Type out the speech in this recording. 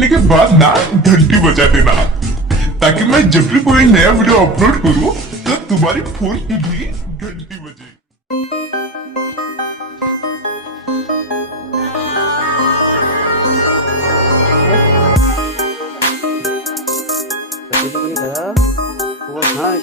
करने के बाद ना घंटी बजा देना, ताकि मैं जब भी कोई नया वीडियो अपलोड करूं तो तुम्हारी फोन की भी घंटी बजे। वो हाँ